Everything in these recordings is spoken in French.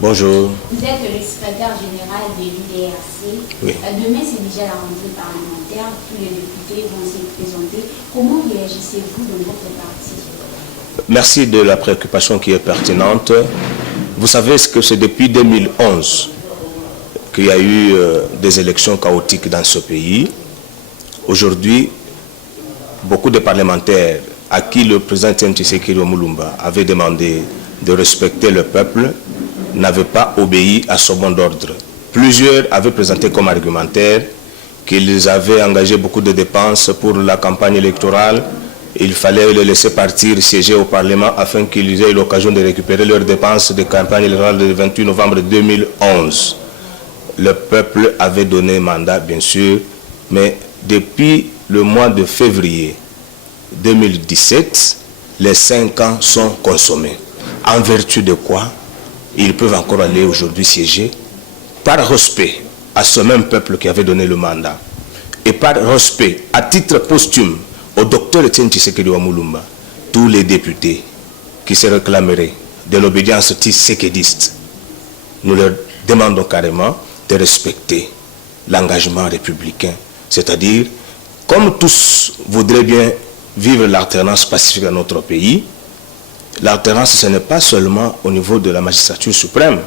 Bonjour. Vous êtes le secrétaire général de l'UDRC. Oui. Demain, c'est déjà la rentrée parlementaire. Tous les députés vont se présenter. Comment réagissez-vous dans votre parti? Merci de la préoccupation qui est pertinente. Vous savez que c'est depuis 2011 qu'il y a eu des élections chaotiques dans ce pays. Aujourd'hui, beaucoup de parlementaires à qui le président Tshisekedi Mulumba avait demandé de respecter le peuple n'avaient pas obéi à son mot d'ordre. Plusieurs avaient présenté comme argumentaire qu'ils avaient engagé beaucoup de dépenses pour la campagne électorale. Il fallait les laisser partir, siéger au Parlement afin qu'ils aient l'occasion de récupérer leurs dépenses de campagne électorale du 28 novembre 2011. Le peuple avait donné mandat, bien sûr, mais depuis le mois de février 2017, les 5 ans sont consommés. En vertu de quoi ils peuvent encore aller aujourd'hui siéger par respect à ce même peuple qui avait donné le mandat et par respect à titre posthume au docteur Etienne Tshisekedi Mulumba, tous les députés qui se réclameraient de l'obédience tshisekidiste, nous leur demandons carrément de respecter l'engagement républicain. C'est-à-dire, comme tous voudraient bien vivre l'alternance pacifique dans notre pays, l'alternance, ce n'est pas seulement au niveau de la magistrature suprême.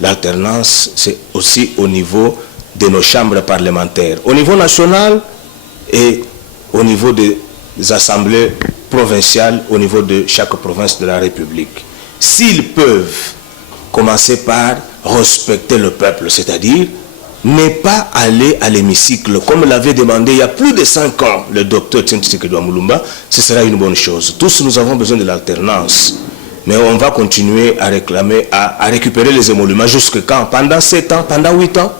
L'alternance, c'est aussi au niveau de nos chambres parlementaires, au niveau national et au niveau des assemblées provinciales, au niveau de chaque province de la République. S'ils peuvent commencer par respecter le peuple, c'est-à-dire ne pas aller à l'hémicycle, comme l'avait demandé il y a plus de 5 ans le docteur Tshisekedi Mulumba, ce sera une bonne chose. Tous nous avons besoin de l'alternance, mais on va continuer à réclamer, à récupérer les émoluments jusqu'à quand? Pendant 7 ans, pendant 8 ans?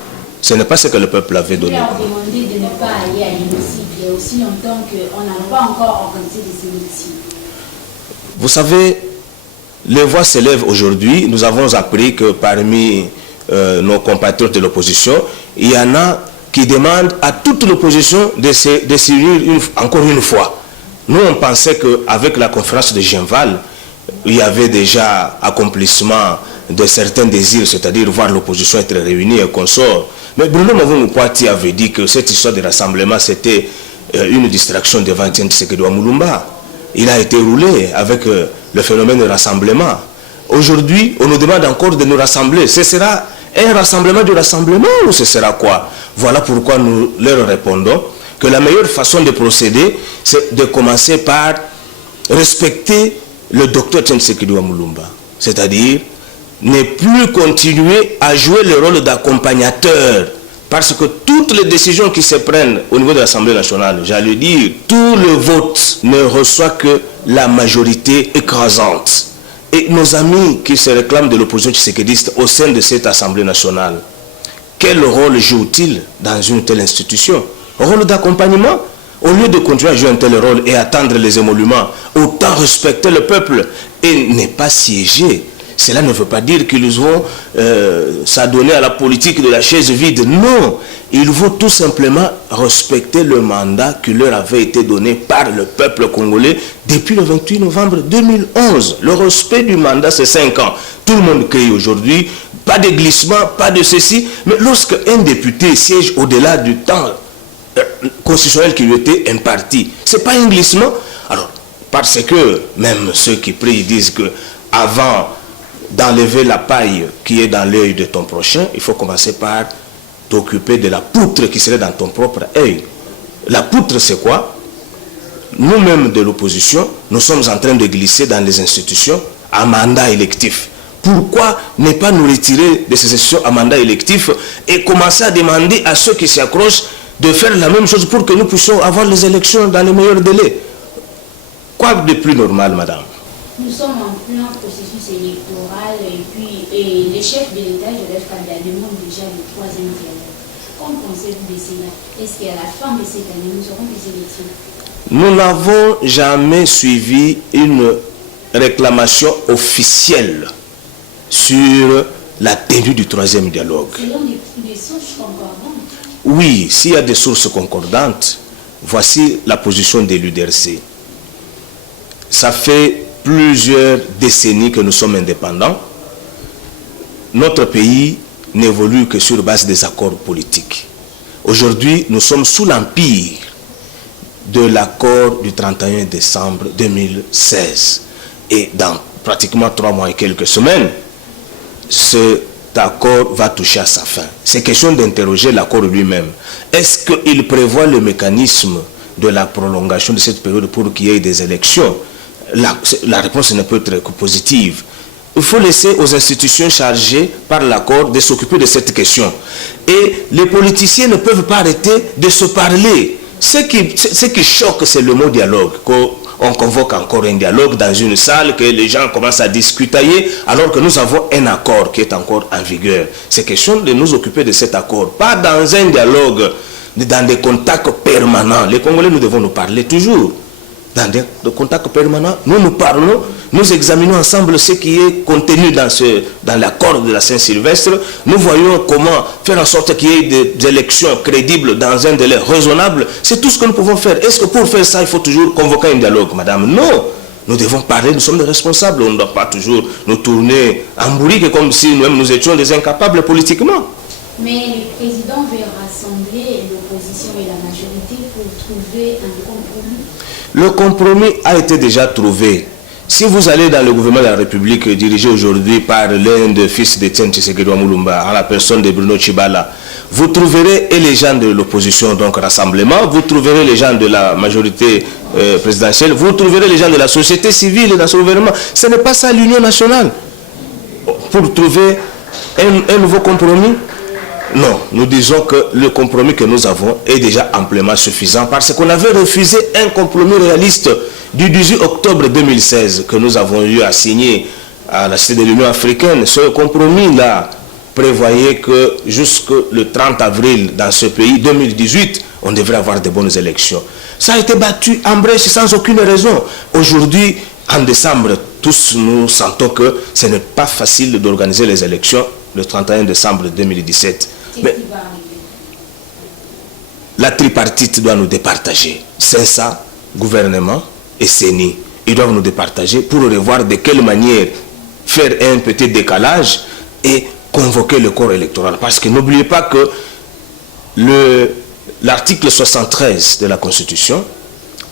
Ce n'est pas ce que le peuple avait donné. Vous leur demandez de ne pas aller à l'hémicycle et aussi longtemps qu'on n'a pas encore organisé des élections. Vous savez, les voix s'élèvent aujourd'hui. Nous avons appris que parmi nos compatriotes de l'opposition, il y en a qui demandent à toute l'opposition de se réunir encore une fois. Nous, on pensait qu'avec la conférence de Genval, il y avait déjà accomplissement de certains désirs, c'est-à-dire voir l'opposition être réunie et consort. Mais Bruno Mavungu-Poiti avait dit que cette histoire de rassemblement, c'était une distraction devant Tshisekedi Mulumba. Il a été roulé avec le phénomène de rassemblement. Aujourd'hui, on nous demande encore de nous rassembler. Ce sera un rassemblement du rassemblement ou ce sera quoi? Voilà pourquoi nous leur répondons que la meilleure façon de procéder, c'est de commencer par respecter le docteur Tshisekedi Mulumba. C'est-à-dire ne plus continuer à jouer le rôle d'accompagnateur. Parce que toutes les décisions qui se prennent au niveau de l'Assemblée nationale, j'allais dire, tout le vote ne reçoit que la majorité écrasante. Et nos amis qui se réclament de l'opposition tshisekidiste au sein de cette Assemblée nationale, quel rôle jouent-ils dans une telle institution? Rôle d'accompagnement? Au lieu de continuer à jouer un tel rôle et attendre les émoluments, autant respecter le peuple et ne pas siéger. Cela ne veut pas dire qu'ils vont s'adonner à la politique de la chaise vide. Non, il faut tout simplement respecter le mandat qui leur avait été donné par le peuple congolais depuis le 28 novembre 2011. Le respect du mandat, c'est 5 ans. Tout le monde crie aujourd'hui, pas de glissement, pas de ceci. Mais lorsque un député siège au-delà du temps constitutionnel qui lui était imparti, ce n'est pas un glissement. Alors, parce que même ceux qui prient disent que avant d'enlever la paille qui est dans l'œil de ton prochain, il faut commencer par t'occuper de la poutre qui serait dans ton propre œil. La poutre, c'est quoi? Nous-mêmes de l'opposition, nous sommes en train de glisser dans les institutions à mandat électif. Pourquoi ne pas nous retirer de ces institutions à mandat électif et commencer à demander à ceux qui s'y accrochent de faire la même chose pour que nous puissions avoir les élections dans les meilleurs délais? Quoi de plus normal, madame? Nous sommes en plein processus électoral et puis les chefs de l'État, Joseph Kabila, demandent déjà le 3e dialogue. Qu'en pensez-vous de cela? Est-ce qu'à la fin de cette année, nous aurons des élections? Nous n'avons jamais suivi une réclamation officielle sur la tenue du 3e dialogue. Selon des sources concordantes? Oui, s'il y a des sources concordantes, voici la position de l'UDRC. Ça fait plusieurs décennies que nous sommes indépendants. notre pays n'évolue que sur base des accords politiques. Aujourd'hui, nous sommes sous l'empire de l'accord du 31 décembre 2016. Et dans pratiquement 3 mois et quelques semaines, cet accord va toucher à sa fin. C'est question d'interroger l'accord lui-même. Est-ce qu'il prévoit le mécanisme de la prolongation de cette période pour qu'il y ait des élections? La réponse ne peut être que positive. Il faut laisser aux institutions chargées par l'accord de s'occuper de cette question. Et les politiciens ne peuvent pas arrêter de se parler. Ce qui choque, c'est le mot dialogue. On convoque encore un dialogue dans une salle, que les gens commencent à discutailler, alors que nous avons un accord qui est encore en vigueur. C'est question de nous occuper de cet accord. Pas dans un dialogue, dans des contacts permanents. Les Congolais, nous devons nous parler toujours. Dans des contacts permanents, nous nous parlons, nous examinons ensemble ce qui est contenu dans l'accord de la Saint-Sylvestre. Nous voyons comment faire en sorte qu'il y ait des élections crédibles dans un délai raisonnable. C'est tout ce que nous pouvons faire. Est-ce que pour faire ça, il faut toujours convoquer un dialogue, madame? Non. Nous devons parler, nous sommes des responsables. On ne doit pas toujours nous tourner en bourrique comme si nous-mêmes nous étions des incapables politiquement. Mais le président veut rassembler l'opposition et la majorité pour trouver un compromis. Le compromis a été déjà trouvé. Si vous allez dans le gouvernement de la République dirigé aujourd'hui par l'un des fils d'Étienne Tshisekedi Moulumba, à la personne de Bruno Tshibala, vous trouverez et les gens de l'opposition, donc rassemblement, vous trouverez les gens de la majorité présidentielle, vous trouverez les gens de la société civile dans ce gouvernement. Ce n'est pas ça l'Union nationale. Pour trouver un nouveau compromis, non, nous disons que le compromis que nous avons est déjà amplement suffisant parce qu'on avait refusé un compromis réaliste du 18 octobre 2016 que nous avons eu à signer à la Cité de l'Union africaine. Ce compromis-là prévoyait que jusqu'au 30 avril dans ce pays, 2018, on devrait avoir de bonnes élections. Ça a été battu en brèche sans aucune raison. Aujourd'hui, en décembre, tous nous sentons que ce n'est pas facile d'organiser les élections le 31 décembre 2017. Mais la tripartite doit nous départager. C'est ça, gouvernement et CENI. Ils doivent nous départager pour revoir de quelle manière faire un petit décalage et convoquer le corps électoral. Parce que n'oubliez pas que l'article 73 de la Constitution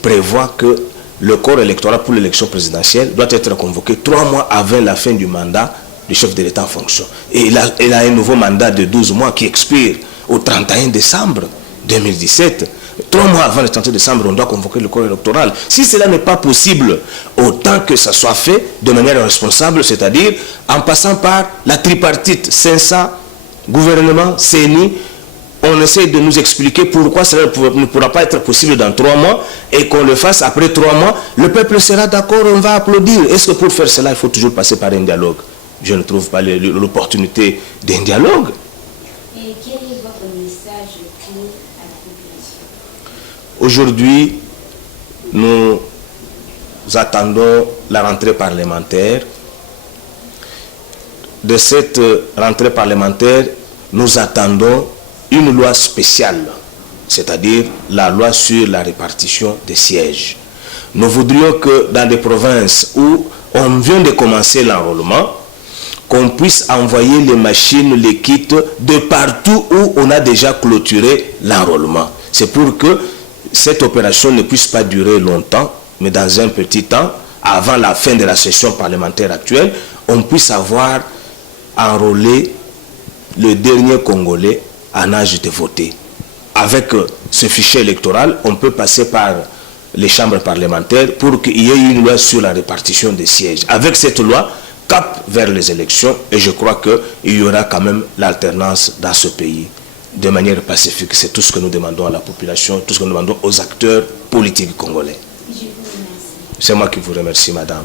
prévoit que le corps électoral pour l'élection présidentielle doit être convoqué 3 mois avant la fin du mandat du chef de l'État en fonction. Et il a un nouveau mandat de 12 mois qui expire au 31 décembre 2017. 3 mois avant le 31 décembre, on doit convoquer le corps électoral. Si cela n'est pas possible, autant que ça soit fait de manière responsable, c'est-à-dire en passant par la tripartite, CENSA, gouvernement, CENI, on essaie de nous expliquer pourquoi cela ne pourra pas être possible dans 3 mois et qu'on le fasse après 3 mois. Le peuple sera d'accord, on va applaudir. Est-ce que pour faire cela, il faut toujours passer par un dialogue? Je ne trouve pas l'opportunité d'un dialogue. Et quel est votre message pour la population? Aujourd'hui, nous attendons la rentrée parlementaire. De cette rentrée parlementaire, nous attendons une loi spéciale, c'est-à-dire la loi sur la répartition des sièges. Nous voudrions que dans des provinces où on vient de commencer l'enrôlement, qu'on puisse envoyer les machines, les kits de partout où on a déjà clôturé l'enrôlement. C'est pour que cette opération ne puisse pas durer longtemps, mais dans un petit temps, avant la fin de la session parlementaire actuelle, on puisse avoir enrôlé le dernier Congolais en âge de voter. Avec ce fichier électoral, on peut passer par les chambres parlementaires pour qu'il y ait une loi sur la répartition des sièges. Avec cette loi, cap vers les élections, et je crois qu'il y aura quand même l'alternance dans ce pays de manière pacifique. C'est tout ce que nous demandons à la population, tout ce que nous demandons aux acteurs politiques congolais. Je vous remercie. C'est moi qui vous remercie, madame.